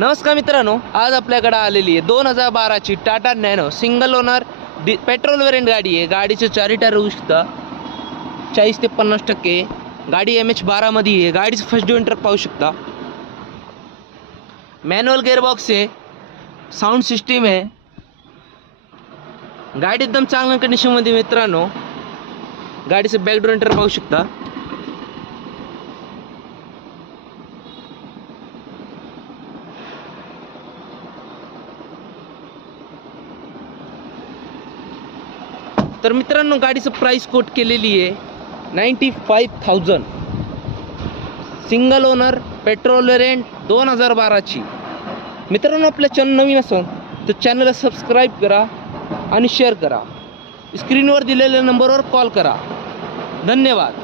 नमस्कार मित्रांनो, आज आपल्याकडे आलेली आहे 2012ची Tata Nano single owner petrol variant गाडी आहे। गाडीचे चारी टायर होऊ शकता 40 ते 50%। गाडी MH12 मध्ये आहे। गाडीचं फर्स्ट डिव्हिंटर पाहू शकता। मॅन्युअल गेअरबॉक्स आहे, साऊंड सिस्टीम आहे। गाडी एकदम चांगल्या कंडिशनमध्ये मित्रांनो। गाडीचं बॅक डिव्हिंटर पाहू शकता। तर मित्रांनो, गाडीचं प्राइस कोट केलेली आहे 95,000। सिंगल ओनर पेट्रोल वेरियंट 2012ची। मित्रांनो, आपल्या चॅनल नवीन असेल तर चॅनलला सबस्क्राईब करा आणि शेअर करा। स्क्रीनवर दिलेल्या नंबरवर कॉल करा। धन्यवाद।